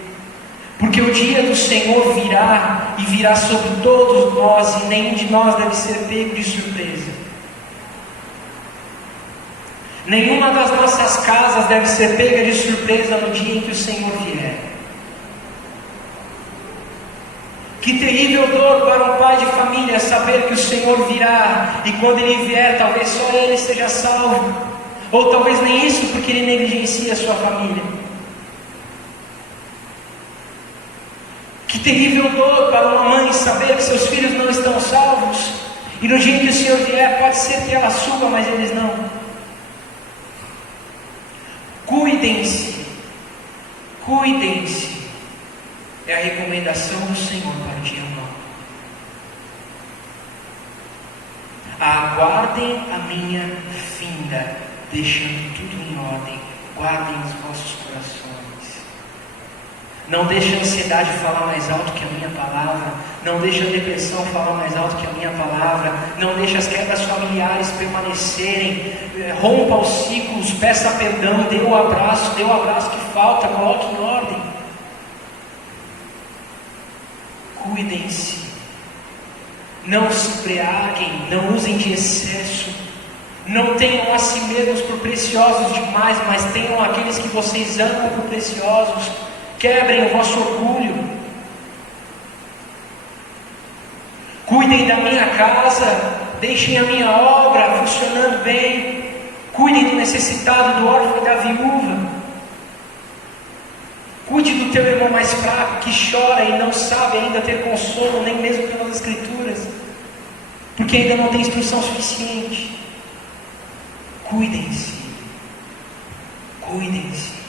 Porque o dia do Senhor virá e virá sobre todos nós, e nenhum de nós deve ser pego de surpresa. Nenhuma das nossas casas deve ser pega de surpresa no dia em que o Senhor vier. Que terrível dor para um pai de família saber que o Senhor virá, e quando Ele vier, talvez só ele seja salvo, ou talvez nem isso, porque ele negligencia a sua família. Que terrível dor para uma mãe saber que seus filhos não estão salvos, e no dia em que o Senhor vier, pode ser que ela suba, mas eles não. Cuidem-se, cuidem-se, é a recomendação do Senhor para o dia mau. Aguardem a minha vinda, deixando tudo em ordem, guardem os vossos corações. Não deixe a ansiedade falar mais alto que a minha palavra. Não deixe a depressão falar mais alto que a minha palavra. Não deixe as quebras familiares permanecerem. Rompa os ciclos, peça perdão, dê o abraço que falta, coloque em ordem. Cuidem-se. Não se embriaguem, não usem de excesso. Não tenham a si mesmos por preciosos demais, mas tenham aqueles que vocês amam por preciosos. Quebrem o vosso orgulho. Cuidem da minha casa. Deixem a minha obra funcionando bem. Cuidem do necessitado, do órfão e da viúva. Cuide do teu irmão mais fraco, que chora e não sabe ainda ter consolo, nem mesmo pelas Escrituras, porque ainda não tem instrução suficiente. Cuidem-se. Cuidem-se.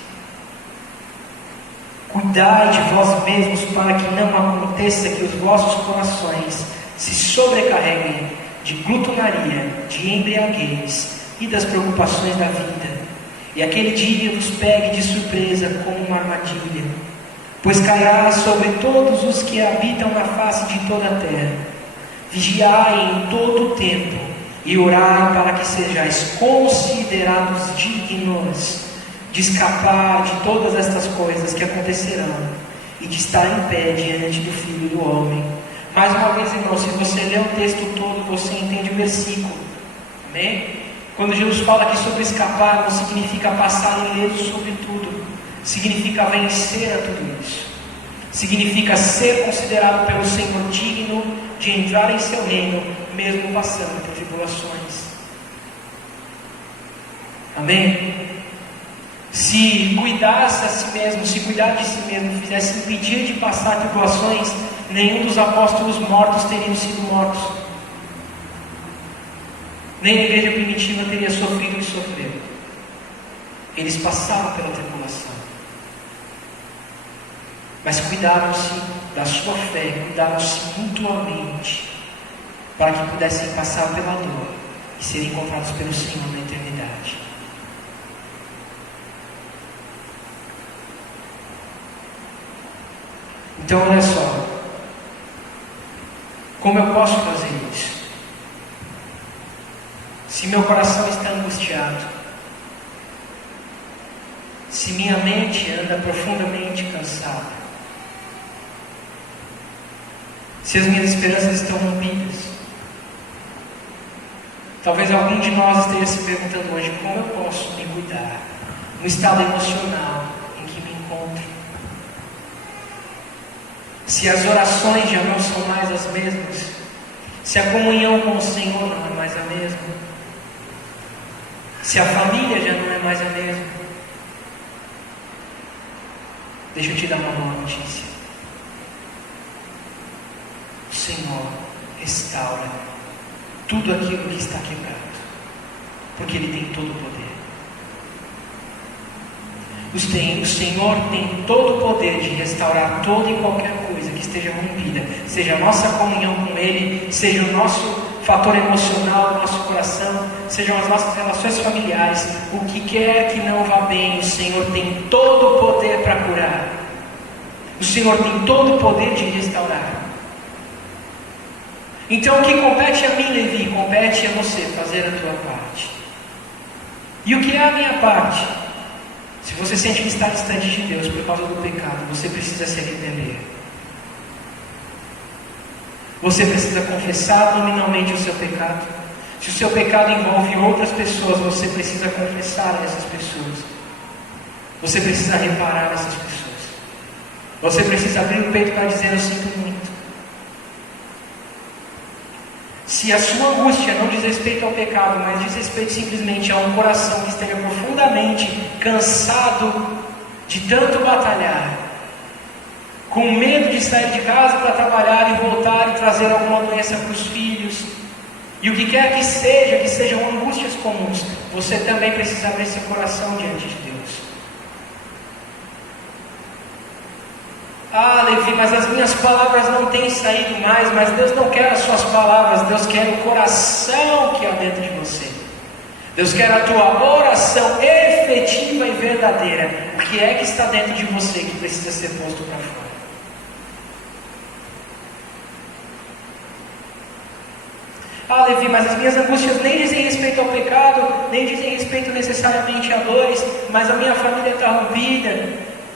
Cuidai de vós mesmos para que não aconteça que os vossos corações se sobrecarreguem de glutonaria, de embriaguez e das preocupações da vida. E aquele dia vos pegue de surpresa como uma armadilha, pois cairá sobre todos os que habitam na face de toda a terra. Vigiai em todo o tempo e orai para que sejais considerados dignos de escapar de todas estas coisas que acontecerão e de estar em pé diante do Filho do Homem. Mais uma vez, irmão, se você ler o texto todo, você entende o versículo. Amém? Quando Jesus fala aqui sobre escapar, não significa passar ileso sobre tudo. Significa vencer a tudo isso. Significa ser considerado pelo Senhor digno de entrar em seu reino, mesmo passando por tribulações. Amém? Se cuidasse a si mesmo, se cuidar de si mesmo, fizesse impedir de passar tribulações, nenhum dos apóstolos mortos teriam sido mortos. Nem a igreja primitiva teria sofrido o que sofreu. Eles passaram pela tribulação. Mas cuidaram-se da sua fé, cuidaram-se mutuamente, para que pudessem passar pela dor e serem encontrados pelo Senhor na eternidade. Então olha só, como eu posso fazer isso? Se meu coração está angustiado, se minha mente anda profundamente cansada, se as minhas esperanças estão rompidas. Talvez algum de nós esteja se perguntando hoje: como eu posso me cuidar no estado emocional em que me encontro? Se as orações já não são mais as mesmas, se a comunhão com o Senhor não é mais a mesma, se a família já não é mais a mesma, deixa eu te dar uma boa notícia. O Senhor restaura tudo aquilo que está quebrado, porque Ele tem todo o poder. O Senhor tem todo o poder de restaurar toda e qualquer coisa que esteja rompida, seja a nossa comunhão com Ele, seja o nosso fator emocional, o nosso coração, sejam as nossas relações familiares, o que quer que não vá bem, o Senhor tem todo o poder para curar. O Senhor tem todo o poder de restaurar. Então o que compete a mim, Levi, compete a você fazer a tua parte. E o que é a minha parte? Se você sente que está distante de Deus por causa do pecado, você precisa se arrepender. Você precisa confessar nominalmente o seu pecado. Se o seu pecado envolve outras pessoas, você precisa confessar a essas pessoas. Você precisa reparar essas pessoas. Você precisa abrir o peito para dizer: eu sinto muito. Se a sua angústia não diz respeito ao pecado, mas diz respeito simplesmente a um coração que esteja profundamente cansado de tanto batalhar, com medo de sair de casa para trabalhar e voltar e trazer alguma doença para os filhos, e o que quer que sejam angústias comuns, você também precisa abrir seu coração diante de Deus. Ah, Levi, mas as minhas palavras não têm saído mais. Mas Deus não quer as suas palavras, Deus quer o coração que há dentro de você. Deus quer a tua oração efetiva e verdadeira. O que é que está dentro de você que precisa ser posto para fora? Ah, Levi, mas as minhas angústias nem dizem respeito ao pecado, nem dizem respeito necessariamente a dores, mas a minha família está rompida,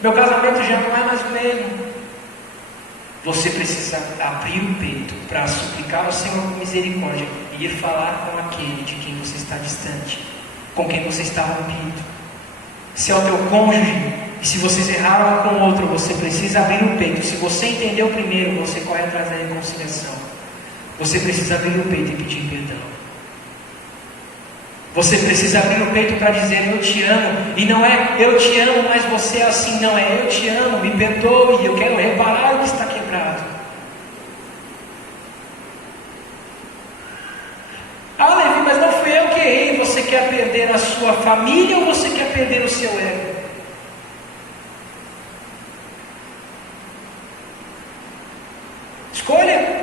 meu casamento já não é mais o mesmo. Você precisa abrir o peito para suplicar ao Senhor com misericórdia e ir falar com aquele de quem você está distante, com quem você está rompido. Se é o teu cônjuge, e se vocês erraram um com o outro, você precisa abrir o peito. Se você entendeu primeiro, você corre atrás da reconciliação. Você precisa abrir o peito e pedir perdão. Você precisa abrir o peito para dizer: eu te amo. E não é eu te amo, mas você é assim. Não é eu te amo, me perdoe, eu quero reparar o que está quebrado. Ah, Levi, mas não fui eu que errei. Você quer perder a sua família ou você quer perder o seu ego? Escolha.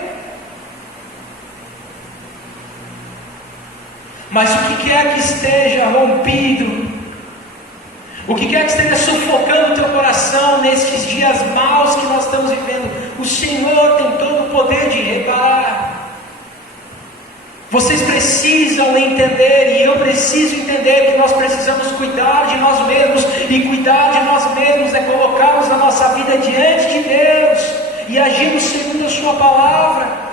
Mas o que quer que esteja rompido, o que quer que esteja sufocando o teu coração nestes dias maus que nós estamos vivendo, o Senhor tem todo o poder de reparar. Vocês precisam entender, e eu preciso entender, que nós precisamos cuidar de nós mesmos, e cuidar de nós mesmos é colocarmos a nossa vida diante de Deus e agirmos segundo a sua palavra.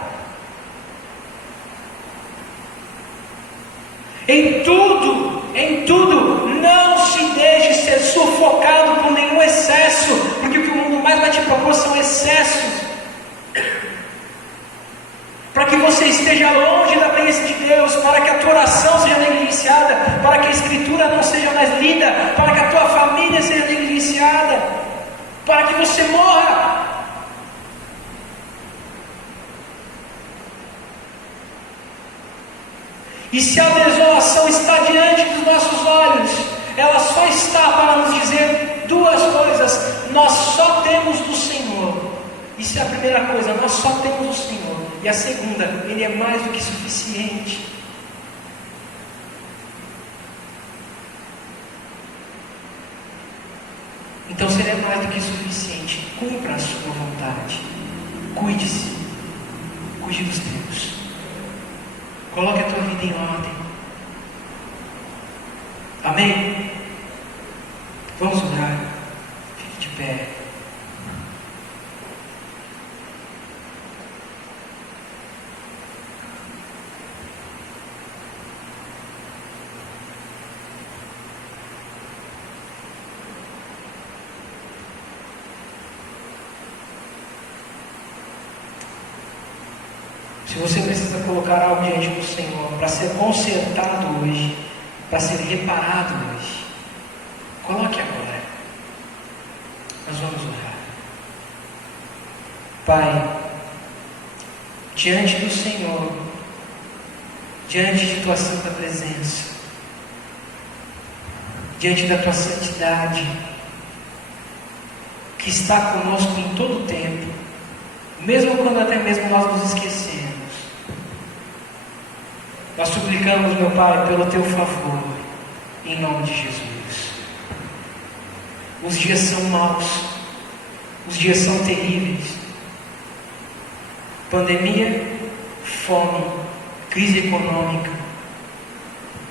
Em tudo, não se deixe ser sufocado por nenhum excesso, porque o que o mundo mais vai te propor são excessos, para que você esteja longe da presença de Deus, para que a tua oração seja negligenciada, para que a Escritura não seja mais lida, para que a tua família seja negligenciada, para que você morra. E se a desolação está diante dos nossos olhos, ela só está para nos dizer duas coisas: nós só temos do Senhor. Isso é a primeira coisa, nós só temos o Senhor. E a segunda, Ele é mais do que suficiente. Então, se Ele é mais do que suficiente, cumpra a sua vontade. Cuide-se, cuide dos teus. Coloque a tua vida em ordem. Amém? Vamos orar. Fique de pé. Se você precisa colocar algo diante do Senhor para ser consertado hoje, para ser reparado hoje, coloque agora. Nós vamos orar. Pai, diante do Senhor, diante de Tua santa presença, diante da Tua santidade, que está conosco em todo o tempo, mesmo quando até mesmo nós nos esquecemos, nós suplicamos, meu Pai, pelo Teu favor, em nome de Jesus. Os dias são maus, os dias são terríveis. Pandemia, fome, crise econômica,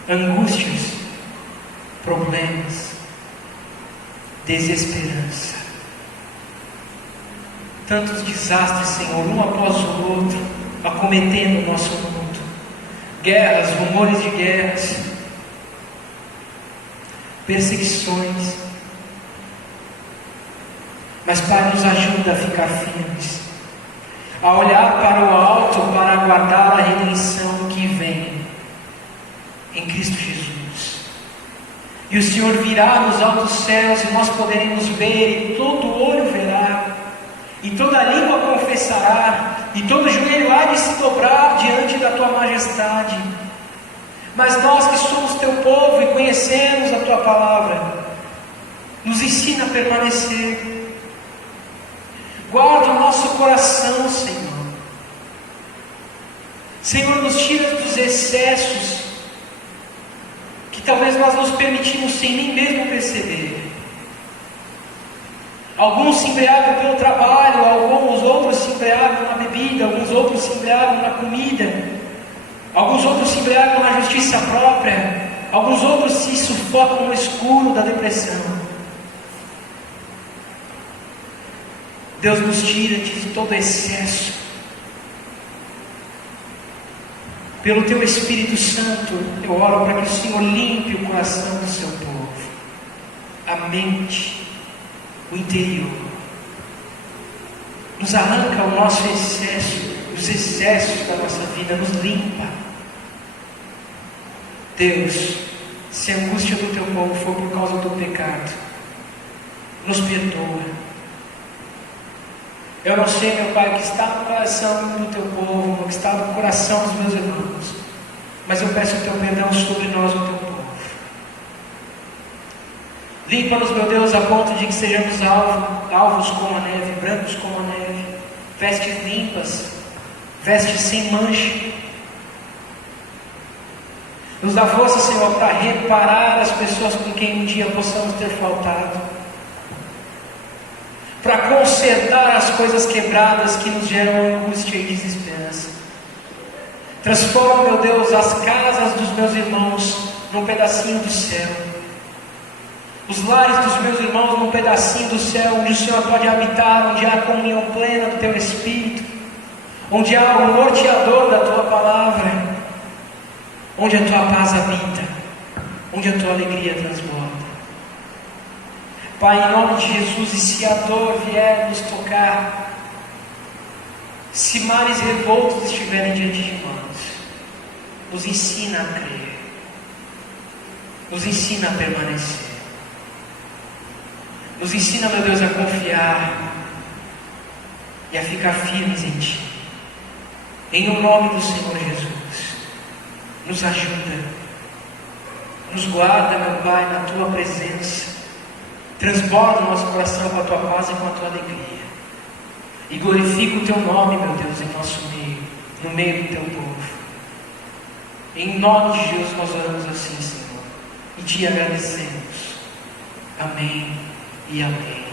angústias, problemas, desesperança. Tantos desastres, Senhor, um após o outro, acometendo o nosso mundo. Guerras, rumores de guerras, perseguições. Mas, Pai, nos ajuda a ficar firmes, a olhar para o alto, para aguardar a redenção que vem em Cristo Jesus. E o Senhor virá nos altos céus e nós poderemos ver, e todo olho verá, e toda língua confessará, e todo joelho há de se dobrar diante da Tua majestade. Mas nós que somos Teu povo e conhecemos a Tua palavra, nos ensina a permanecer. Guarda o nosso coração, Senhor. Senhor, nos tira dos excessos que talvez nós nos permitimos sem nem mesmo perceber. Alguns se embriagam pelo trabalho, alguns outros se embriagam na bebida, alguns outros se embriagam na comida, alguns outros se embriagam na justiça própria, alguns outros se sufocam no escuro da depressão. Deus nos tira de todo excesso. Pelo Teu Espírito Santo, eu oro para que o Senhor limpe o coração do Seu povo, a mente, o interior. Nos arranca o nosso excesso, os excessos da nossa vida, nos limpa. Deus, se a angústia do Teu povo for por causa do pecado, nos perdoa. Eu não sei, meu Pai, o que está no coração do Teu povo, o que está no coração dos meus irmãos, mas eu peço o Teu perdão sobre nós, o Teu povo. Limpa-nos, meu Deus, a ponto de que sejamos alvos como a neve, brancos como a neve, vestes limpas, vestes sem mancha. Nos dá força, Senhor, para reparar as pessoas com quem um dia possamos ter faltado, para consertar as coisas quebradas que nos geram angústia e desesperança. Transforma, meu Deus, as casas dos meus irmãos num pedacinho do céu, os lares dos meus irmãos num pedacinho do céu, onde o Senhor pode habitar, onde há a comunhão plena do Teu Espírito, onde há o norteador da Tua palavra, onde a Tua paz habita, onde a Tua alegria transborda. Pai, em nome de Jesus, e se a dor vier nos tocar, se mares revoltos estiverem diante de nós, nos ensina a crer, nos ensina a permanecer, nos ensina, meu Deus, a confiar e a ficar firmes em Ti. Em o nome do Senhor Jesus, nos ajuda, nos guarda, meu Pai, na Tua presença. Transborda o nosso coração com a Tua paz e com a Tua alegria. E glorifica o Teu nome, meu Deus, em nosso meio, no meio do Teu povo. Em nome de Jesus nós oramos assim, Senhor, e Te agradecemos. Amém e amém.